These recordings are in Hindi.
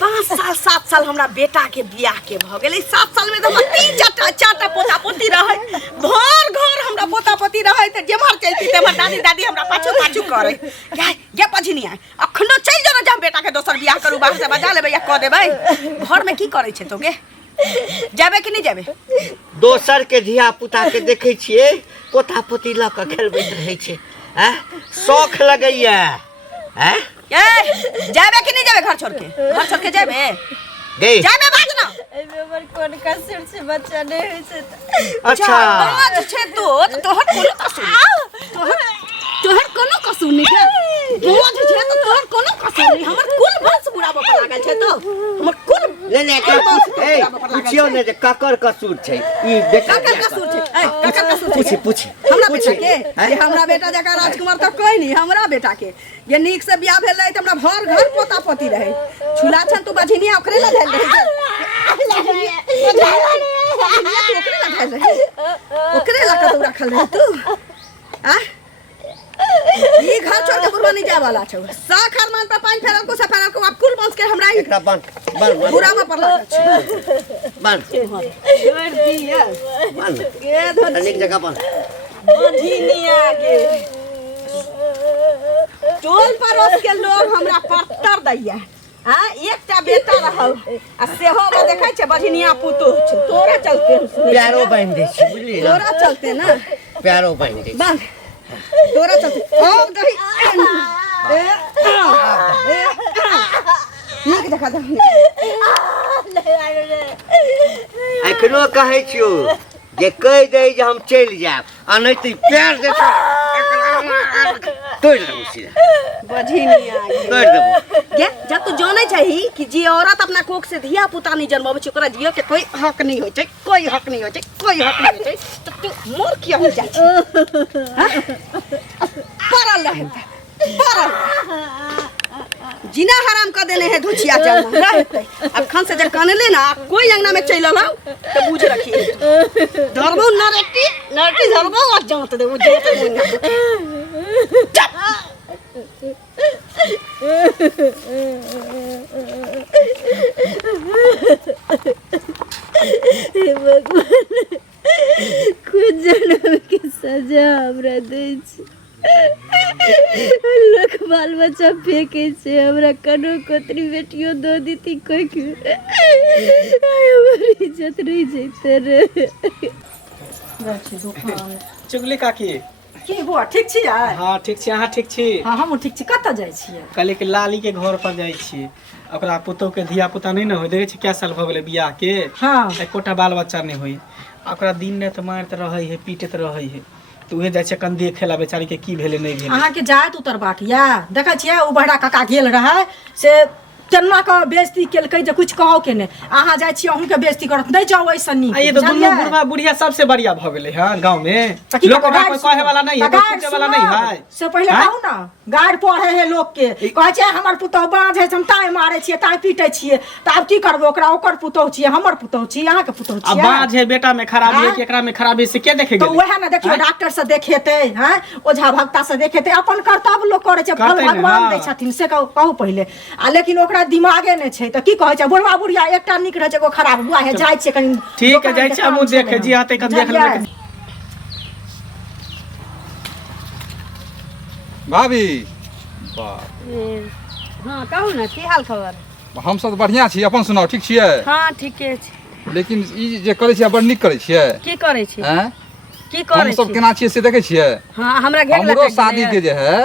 पाँच साल 7 साल हमरा बेटा के बियाह के भ गेलै 7 साल में तो 3-4 पोता पोती रहे भर घर हमरा पोता पोती रहे त जेमहर चलती तेमहर दादी दादी हमरा पाछू पाछू करे गे पछिनिया अखनो चल जाना जा बेटा के दोसर बियाह करू बाहर से बजा लेबै या क देबै घर में की करे छे तो गे जाबे कि नहीं जाबे दोसर के धिया पुता के देखे छिए पोता पोती ल के खेलबैत रहे छे हैं शौक लगैया हैं जाबे कि नहीं जाबे घर छोड़ के जाबे जाबे बाज ना एमे हमर कोन कसुर से बच्चा नहीं होय छै अच्छा बाज छे तो तोहर कोनो कसुर तोहर कोनो कसुर नहीं है बाज छे तो तोहर कोनो कसुर नहीं हमर कुल वंश बुढ़ाबो पर लागल छे तो हमर कुल ले ए पूछियो ने जे ककर कसुर छै ई बेटा ककर कसुर छै ककर कसुर छै पूछी हमरा बेटा के ये हमरा बेटा जका राजकुमार तो कोई नहीं हमरा बेटा के ये नीक से बियाह भेल रहे त हमरा भर घर पोता पोती रहे छुला छन तू बझिनिया ओकरे ला धैल रहे ओकरे ला कतौ रखल रहे तू आ ई घर छोड़ के बुढ़वा नहीं जाए वाला छौ साखर मान पर पानी फेरल को सफरल को अब कुल बंस के हमरा एकरा बन बुरा में पड़ला बन छोड़ दिया बन के धन अनेक जगह बन बझिनिया के टोल परोस के लोग हमरा पत्तर दैया हां एकटा बेटा रहल आ सेहो में देखै छै बझिनिया पुतो छै तोरा चलते प्यारो बांध दे छी बुझली तोरा चलते ना प्यारो बांध दे बांध तोरा चलते ओ दही नीक देखा दही अखनो कहै छियो जे कह दे जे हम चल जाब आ नहीं त प्यार दे तोड़ देबो सीधा बझिनिया तोड़ देबो गे जब तू जाने चाही कि जे औरत अपना कोख से धिया पुता नहीं जन्मावे छै ओकरा जियो के कोई हक नहीं होय छै कोई हक नहीं होय छै कोई हक नहीं होय छै त तू मोर किया हो जाय छै परल रहे परल जिना हराम कर देने है धुचिया जन्म रहते अखन से जे कनले ना कोई अंगना में चल लाओ तो बुझ रखिए धरबो नरटी धरबो और जात दे वो जात भगवान कुछ जन्म के सजा हमरा दै छै लोक बाल बच्चा फेंके छै हमरा कनो कोतरी बेटियो दो दीती कोई के हमारी इज्जत रही जैते रे चुगली काकी की बुआ ठीक छी यार हां ठीक छी अहाँ ठीक छी हां हम ठीक छी कत जाय छियै कल के लाली के घर पर जाय छी ओकरा पुतो के धिया पुता नहीं न होय देखे छी क्या साल भ गेले बियाह के हां एकोटा बाल बच्चा नहीं होई ओकरा दिन ने त मारत रहै है पीटत रहै है तो उहे जाय छै कन देखेला बेचारी के की भेले नहीं भेले अहाँ के जात उतरबाक या देखै छियै ओ बहरा काका गेल रहे से तेना का बेइज्जती केलकै जे कुछ कहो के ने अहाँ जाय छी अहूं के बेइज्जती करत नहीं जाओ ऐसा नहीं ये तो दुनु बुढ़वा बुढ़िया सबसे बढ़िया भ गेले हां गांव में लोग का कोई कहे वाला नहीं है कोई पूछे वाला नहीं है से पहले कहू ना गाड़ पढ़े है लोग के कहै छै हमर पुतौ बाँझ है हम ताय मारे छियै ताय पीटे छियै त आब की करबो ओकरा ओकर पुतौ छियै हमर पुतौ छियै अहाँ के पुतौ छियै अब बाँझ है बेटा में खराबी है कि एकरा में खराबी से के देखे तो वह ना देखियो डॉक्टर से देखेते हैं ओझा भक्ता से देखेते अपन कर्तव्य लोग करे छै भगवान दै छथिन से कहू पहले आ लेकिन ओकरा दिमागे ने छै त की कहै छै बुढ़वा बुढ़िया एकटा निक रहे छै एगो खराब बुआ है जाय छै कहीं ठीक है जाय छै हमहु देखे जी आते कब देख लेबै भाभी हां कहू ना की हाल खबर हम सब बढ़िया छी अपन सुनाओ ठीक छियै हां ठीके छै लेकिन ई जे करै छियै बड़ नीक करै छियै की करै छी हैं की करै हम सब केना छियै से देखै छियै हां हमरा घेर हमरो शादी के जे है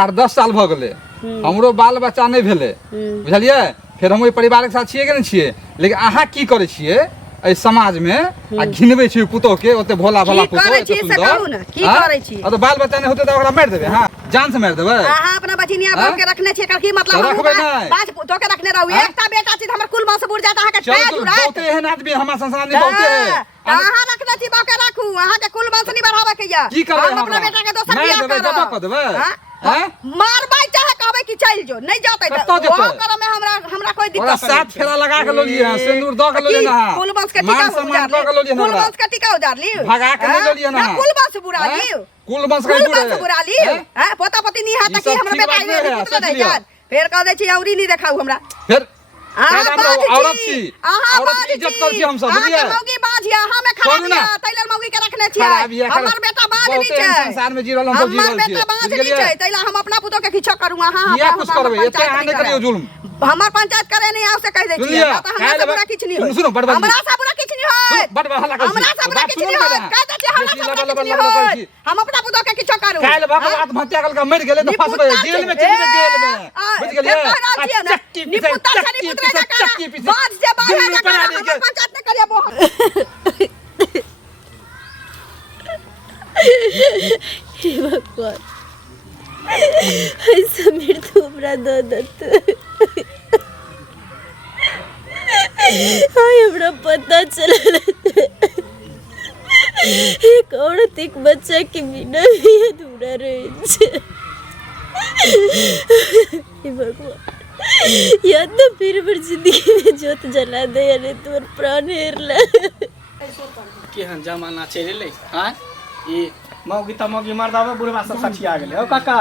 8-10 साल भ गेलै हमरो बाल बच्चा नहीं भेले बुझलियै फिर हम ओइ परिवार के साथ छियै कि नहीं छियै लेकिन अहाँ की करै छियै ए समाज में आ घिनबै छी पुतो के ओते भोला भोला पुतो की कहू ना की करै छी तो बाल बच्चा नहीं होते तो ओकरा मार देबै हां जान से मार देबै अहाँ अपना बचिनिया बन के रखने छी एकर की मतलब रखबै नहीं बाज पुतो के रखने रहू एकटा बेटा छी हमर कुल वंश बुढ़ जात अहाँ के छाया जुड़ा बहुते एहन आदमी हमरा संसार में बहुते है अहाँ रखने छी बाके राखू अहाँ के कुल वंश नहीं बढ़ावे के या की करबै हम अपना बेटा के दोसर बियाह कर देबै हैं मारबै चाहे कहबै कि चल जो नहीं जाते कत्तो जेतै? वहां करे में हमरा कोई ओकरा दिक्कत साथ फेरा लगा के लोलिए हां सिंदूर द के लोलिए ना कुल बंस के टीका सम्मान द के लोलिए ना कुल बंस के टीका उजार ली भगा के नहीं लोलिए ना कुल बंस बुरा ली कुल बंस का कुल बुरे बंस बुरा ली हैं पोता पति नहीं हाथ ई की सब हमरा ठीक बेटा बात नहीं है, कितना सोच दे लियो। यार फिर कह दे छी औरी नहीं देखाऊ हमरा फिर अहाँ हम बाज औरत छी छी अहाँ औरत बाज की इज्जत छी कर छी हम सब अहाँ बुझिए के मौगी बाज या हमें खराब छोड़ू ना। या तैलर मौगी के रखने छी खराब ये हमर बेटा बाज नहीं बहुते छै संसार में जी रहल हम सब जी हमर रहल बेटा बाज छी नहीं छै तैला हम अपना पुतो के किछो करू अहाँ ये कुछ करबे एते अहाँ नहीं करियो जुल्म हमर पंचायत करे नहीं आउ से कह दे छी सुनिए, हमरा हमरा से बुरा किछ नहीं होय सुनो, बड़ बात हमरा से बुरा किछ नहीं होय बड़ हल्ला कर हमरा से बुरा किछ नहीं होय कह दे छी हमरा से बुरा किछ नहीं होय हम अपना पुतो के किछो करू काल बाप आत्महत्या कर के मर गेले तो फंसबे जेल में चली जेल में बुझ गेलिए चक्की पीछे बाज जे बाज दिल्ली है बना हमर देंगे। पंचायत ने करिया हे भगवान ऐसा मृत्यु हमरा दो दत्त हाय हमरा पता चलल एक औरत एक बच्चा के बिना भी अधूरा रहे छै हे भगवान या तो फिर भर जिंदगी में जोत जला दे अरे तोर प्राण हेरला केहन जमाना चलि एलै हाँ ई मौगी तऽ मौगी मर्दावे बुढ़वा सब सठिया गेलै ओ काका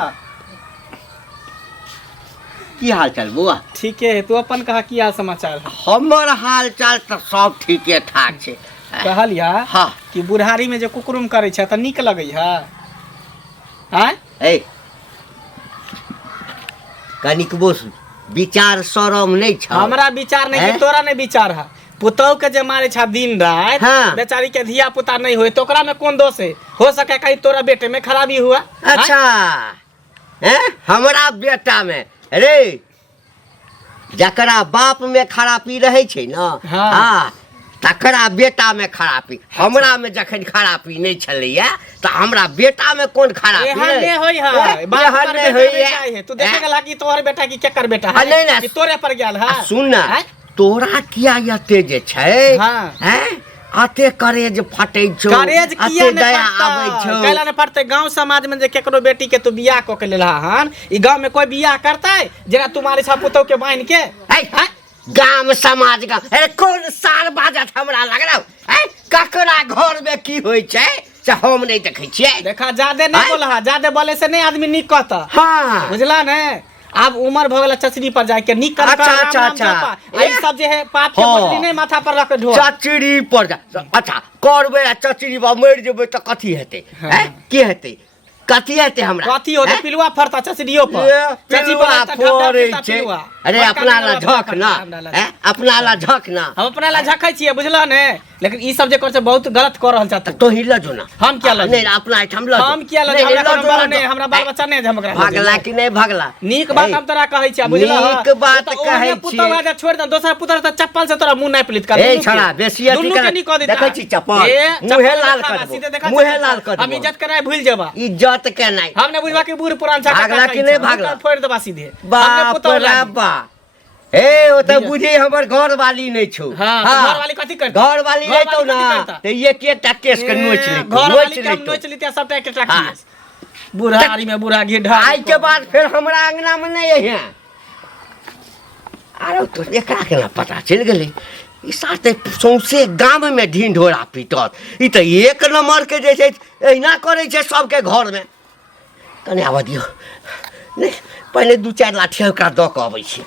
की हाल चाल बौआ ठीके है तू अपन कहा की हाल समाचार है हमर हाल चाल तऽ सब ठीके ठाक छै कहलिया हाँ कि बुढ़ारी में जे कुकुरुम करै छै तऽ नीक लगै है हाँ ए कनिक बोस विचार शरम नहीं छ हमरा विचार नहीं हैं? कि तोरा नहीं विचार है पुतहु के जे मारे छा दिन रात हाँ। बेचारी के धिया पुता नहीं होए तो ओकरा में कौन दोष है हो सके कहीं तोरा बेटे में खराबी हुआ अच्छा हैं हमरा बेटा में रे जकरा बाप में खराबी रहे छै न हाँ। हाँ तकरा बेटा में खराबी हमरा में जखन खराबी नहीं छलैया तऽ हमरा बेटा में कोन खराबी एहन नहीं होई है एहन बाप नहीं पर बेटा होई नहीं जाए है तू देखे गेला कि तोहर बेटा की केकर बेटा हाँ, नहीं ना। है कि तोरे पर गेल है सुन ना हैं? तोरा किया एते जे छै हाँ। हैं अते करेज फटै छौ करेज किया अते नहीं दया पड़ता आबै छौ कैला नहीं पड़ते गांव समाज में जे केकरो बेटी के तू बियाह क के लेला हन ई गांव में कोई बियाह करतै जेना तुम्हारे छा पुतौ के बांध के है गाम समाज का अरे कोन साल बाजत हमरा लगल है ककरा घर में की होय छै से हम नहीं देखै छियै देखा ज्यादा नहीं हैं? बोला ज्यादा बोले से नहीं आदमी निक कहता हाँ बुझला ने अब उम्र भ गेला चचरी पर जाके निक कर अच्छा, अच्छा, अच्छा। ई सब जे है पाप के हाँ। बोतली नहीं माथा पर रख के ढो चचरी पर जा अच्छा करबै आ चचरी बा मरि जेबै तऽ कथी हेतै हाँ। हैं की हेतै कथी हेतै हमरा कथी होते हैं? पिलुआ फरता चचरियो पर चची पिलुआ बोले त ढप ढप फोड़ै देता छै पिलुआ। अरे बड़का अपना ला नहीं झक ना हमरा ला। हैं अपना ला झक ना हम अपना ला झकै छियै बुझला ने लेकिन ई सब जे कर से बहुत गलत कर रहल छथि तो ही लजो ना हम क्या लजो? नहीं अपना ठाम लजो हम किया लगे नहीं, हमरा लजो, कोनो बड़ लजो। नहीं हमरा बाल बच्चा नहीं हम एकरा भागला कि नहीं भागला नीक बात है? हम तोरा कहै छियै बुझला नीक बात कहै पुतवा जे छोड़ दे दोसर पुत्र त चप्पल से तोरा मुंह नहीं पलित कर ए छड़ा बेसी अथी कर देखै छी चप्पल मुहे लाल कर देबो मुहे लाल कर हम देबो इज्जत कराय भूल जेबा इज्जत के नहीं हम ने बुझबा के बूढ़ पुरान छा भागला कि नहीं भागला? फोड़ देबा सीधे बाप रे बा ए ओ त बुझी हमर घर वाली नहीं छौ हां घर वाली कथी करता घर वाली नहीं तो ना ते ये केटा केस के नोच ले घर वाली काम नोच लेते सबटा एक हाँ। केस बूढ़ा आरी में बूढ़ा घेढा आई के बाद फिर हमरा अंगना में नहीं है अरे तो एकरा केना पता चल गेलै ई साथे सौंसे गांव में ढीन ढोरा पीटत ई त एक नंबर के जे छै एहिना करै छै सबके घर में कने आवा दियो नहीं पहले दू चार लाठी ओकरा द के अबै छी